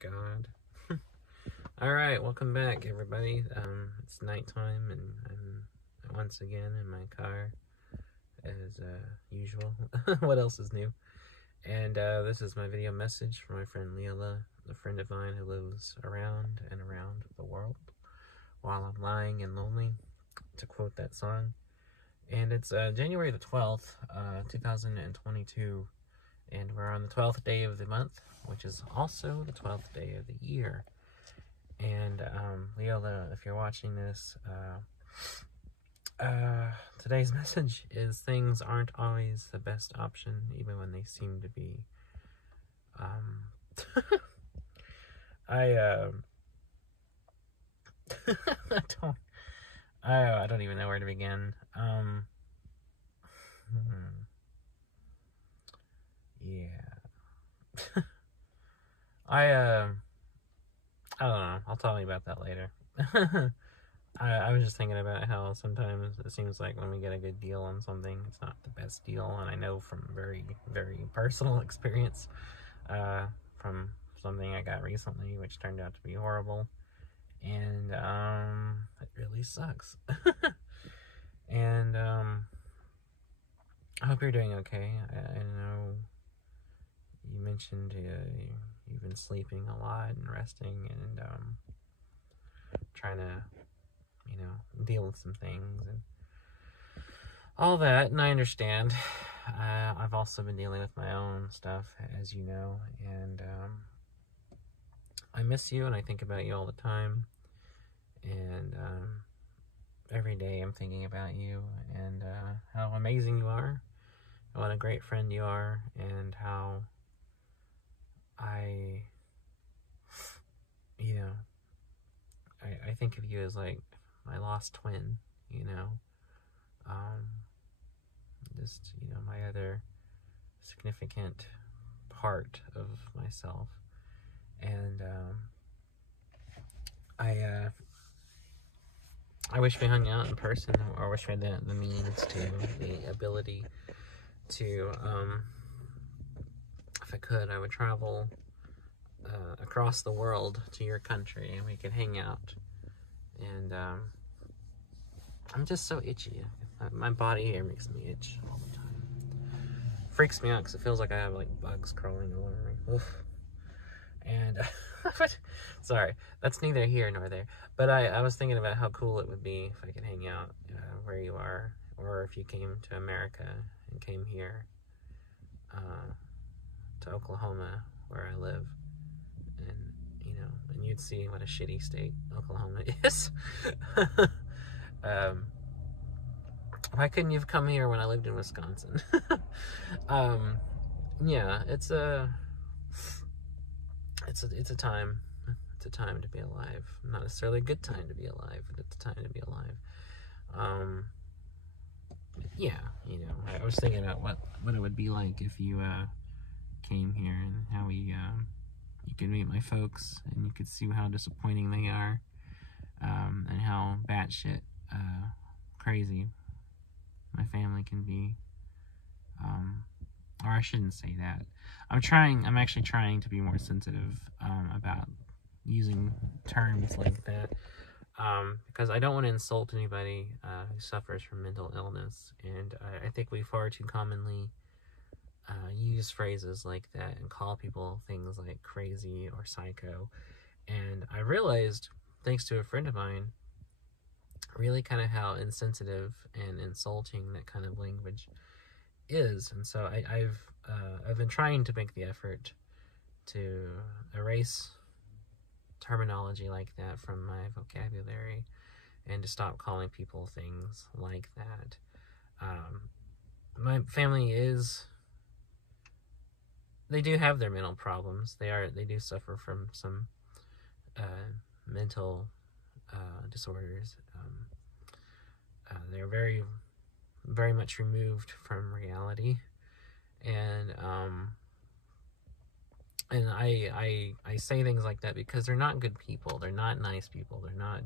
God. Alright, welcome back, everybody. It's nighttime, and I'm once again in my car, as usual. What else is new? And this is my video message for my friend Lilla, a friend of mine who lives around and around the world while I'm lying and lonely, to quote that song. And it's January the 12th, 2022, and we're on the 12th day of the month, which is also the 12th day of the year. And Leola, if you're watching this, today's message is things aren't always the best option, even when they seem to be. I don't even know where to begin. Yeah. I don't know. I'll tell you about that later. I was just thinking about how sometimes it seems like when we get a good deal on something, it's not the best deal. And I know from very, very personal experience, from something I got recently, which turned out to be horrible. And it really sucks. And I hope you're doing okay. I know you mentioned you've been sleeping a lot and resting and trying to, deal with some things and all that, and I understand. I've also been dealing with my own stuff, as you know, and I miss you and I think about you all the time, and every day I'm thinking about you and how amazing you are, and what a great friend you are, and how I think of you as like my lost twin, just, my other significant part of myself. And I wish we hung out in person, or wish we had the means to, the ability to, if I could, I would travel across the world to your country, and we could hang out. And I'm just so itchy. My body here makes me itch all the time. Freaks me out because it feels like I have like bugs crawling all over me. Oof. And sorry, that's neither here nor there. But I was thinking about how cool it would be if I could hang out where you are, or if you came to America and came here to Oklahoma, where I live, and and you'd see what a shitty state Oklahoma is. Why couldn't you have come here when I lived in Wisconsin? Yeah, it's a time. It's a time to be alive. Not necessarily a good time to be alive, but it's a time to be alive. Yeah, I was thinking about what it would be like if you came here, and how you could meet my folks, and you could see how disappointing they are, and how batshit crazy my family can be. Or I shouldn't say that. I'm actually trying to be more sensitive about using terms like that, because I don't want to insult anybody who suffers from mental illness, and I think we far too commonly use phrases like that and call people things like crazy or psycho. And I realized, thanks to a friend of mine, really kind of how insensitive and insulting that kind of language is. And so I've been trying to make the effort to erase terminology like that from my vocabulary, and to stop calling people things like that. My family they do have their mental problems. They do suffer from some mental disorders. They're very, very much removed from reality, and I say things like that because they're not good people. They're not nice people. They're not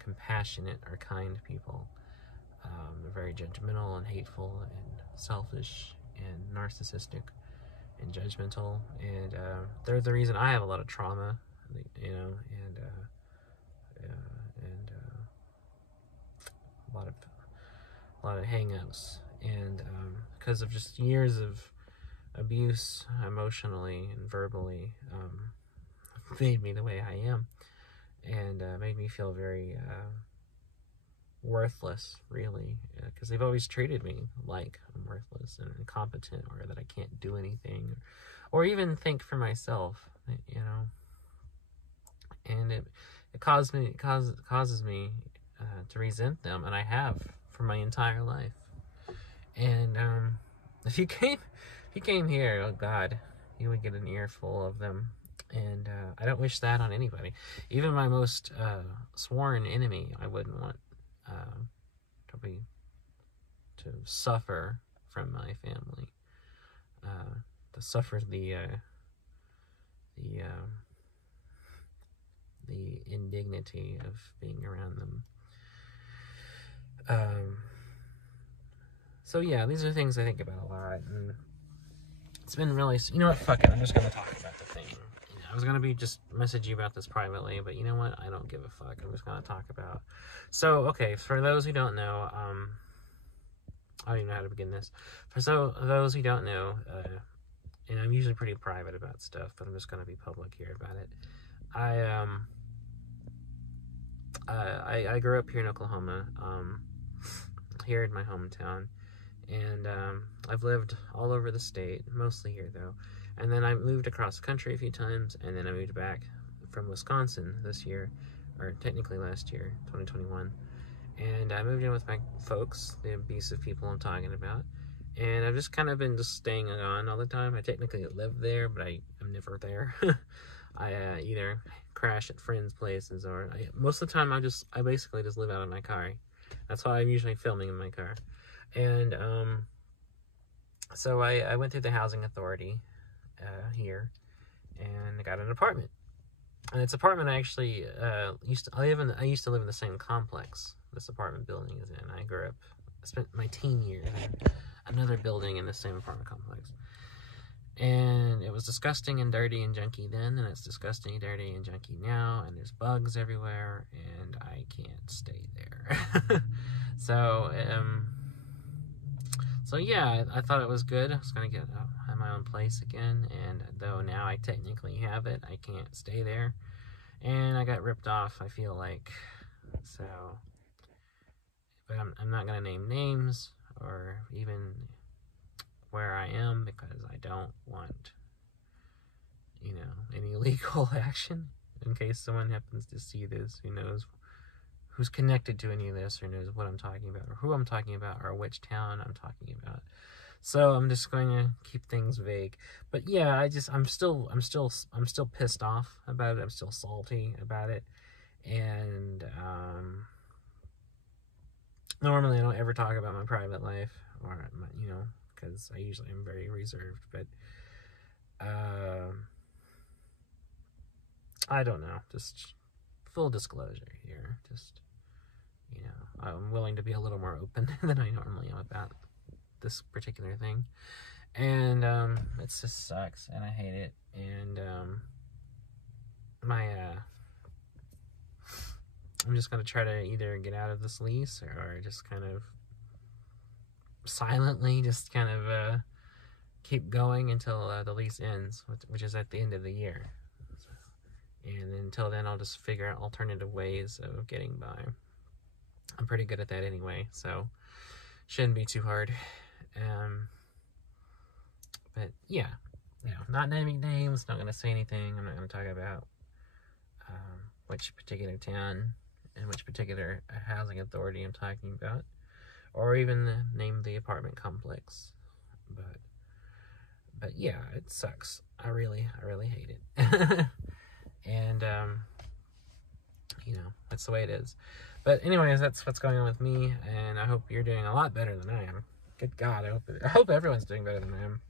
compassionate or kind people. They're very judgmental and hateful and selfish and narcissistic, and judgmental, and they're the reason I have a lot of trauma, you know, and a lot of hang-ups, and because of just years of abuse, emotionally and verbally, made me the way I am, and made me feel very worthless, really, because they've always treated me like I'm worthless and incompetent, or that I can't do anything, or even think for myself, you know. And it causes me to resent them, and I have for my entire life. And if you came here, oh God, you would get an earful of them. And I don't wish that on anybody. Even my most sworn enemy, I wouldn't want to suffer from my family, to suffer the indignity of being around them. So yeah, these are things I think about a lot, and it's been really, you know what, fuck it, I'm just gonna talk about the thing. I was gonna just message you about this privately, but you know what, I don't give a fuck. I'm just gonna talk about. So okay, for those who don't know, I don't even know how to begin this. For those who don't know, and I'm usually pretty private about stuff, but I'm just gonna be public here about it. I grew up here in Oklahoma, here in my hometown, and I've lived all over the state, mostly here though, and then I moved across the country a few times, and then I moved back from Wisconsin this year, or technically last year, 2021, and I moved in with my folks, the abusive people I'm talking about, and I've just kind of been just staying on all the time. I technically live there, but I'm never there. I either crash at friends' places, or most of the time I basically just live out of my car. That's why I'm usually filming in my car. And so I went through the housing authority here, and I got an apartment. And it's apartment I actually used to live in the same complex this apartment building is in. I spent my teen years in another building in the same apartment complex. And it was disgusting and dirty and junky then, and it's disgusting, dirty, and junky now, and there's bugs everywhere, and I can't stay there. So yeah, I thought it was good. I was going to have my own place again, and though now I technically have it, I can't stay there. And I got ripped off, I feel like. So, but I'm not going to name names or even where I am, because I don't want, you know, any legal action in case someone happens to see this, who knows who's connected to any of this, or knows what I'm talking about, or who I'm talking about, or which town I'm talking about. So I'm just going to keep things vague. But yeah, I'm still pissed off about it. I'm still salty about it. And normally I don't ever talk about my private life, or my, you know, because I usually am very reserved, but I don't know, just full disclosure here, just, you know, I'm willing to be a little more open than I normally am about this particular thing, and it just sucks, and I hate it, and I'm just gonna try to either get out of this lease, or just kind of silently just kind of keep going until the lease ends, which is at the end of the year. And until then, I'll just figure out alternative ways of getting by. I'm pretty good at that anyway, so shouldn't be too hard. But yeah, you know, not naming names, not gonna say anything. I'm not gonna talk about which particular town and which particular housing authority I'm talking about, or even name the apartment complex. But yeah, it sucks. I really hate it. And you know, that's the way it is. But anyways, that's what's going on with me, and I hope you're doing a lot better than I am. Good God, I hope everyone's doing better than I am.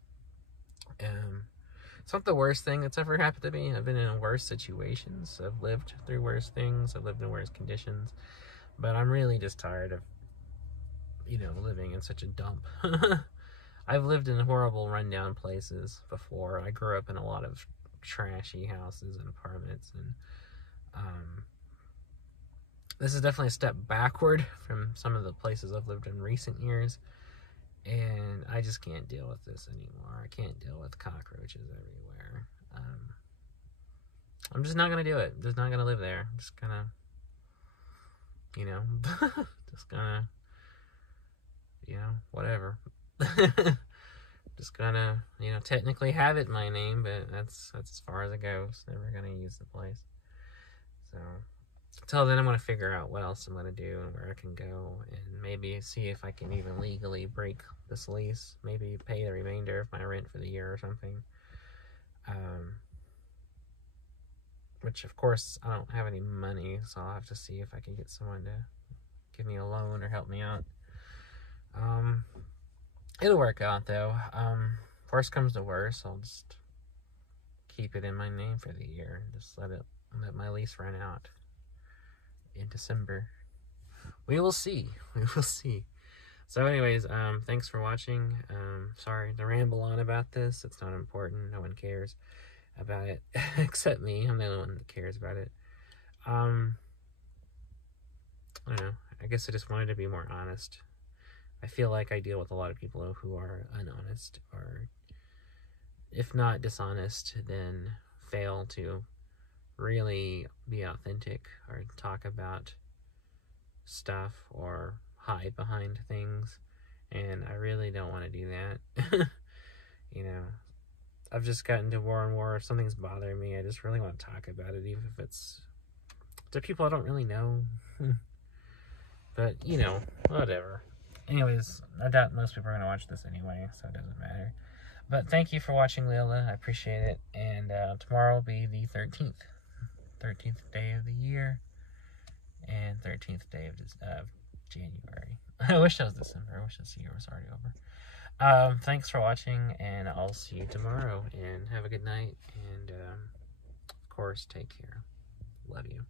It's not the worst thing that's ever happened to me. I've been in worse situations. I've lived through worse things. I've lived in worse conditions. But I'm really just tired of, you know, living in such a dump. I've lived in horrible rundown places before. I grew up in a lot of trashy houses and apartments, and this is definitely a step backward from some of the places I've lived in recent years, and I just can't deal with this anymore. I can't deal with cockroaches everywhere. I'm just not gonna do it. I'm just not gonna live there. I'm just gonna, you know, just gonna, you know, whatever. Just gonna, you know, technically have it in my name, but that's as far as it goes. Never gonna use the place. So until then, I'm gonna figure out what else I'm gonna do and where I can go, and maybe see if I can even legally break this lease. Maybe pay the remainder of my rent for the year or something. Which of course I don't have any money, so I'll have to see if I can get someone to give me a loan or help me out. It'll work out though. Worst comes to worst, I'll just keep it in my name for the year and just let my lease run out in December. We will see. We will see. So anyways, thanks for watching. Sorry to ramble on about this. It's not important. No one cares about it except me. I'm the only one that cares about it. I don't know. I guess I just wanted to be more honest. I feel like I deal with a lot of people who are unhonest, or if not dishonest, then fail to really be authentic or talk about stuff or hide behind things, and I really don't want to do that. You know, I've just gotten to more and more, if something's bothering me, I just really want to talk about it, even if it's to people I don't really know. But, you know, whatever. Anyways, I doubt most people are going to watch this anyway, so it doesn't matter. But thank you for watching, Lilla. I appreciate it. And tomorrow will be the 13th. 13th day of the year. And 13th day of January. I wish that was December. I wish this year was already over. Thanks for watching, and I'll see you tomorrow. And have a good night. And, of course, take care. Love you.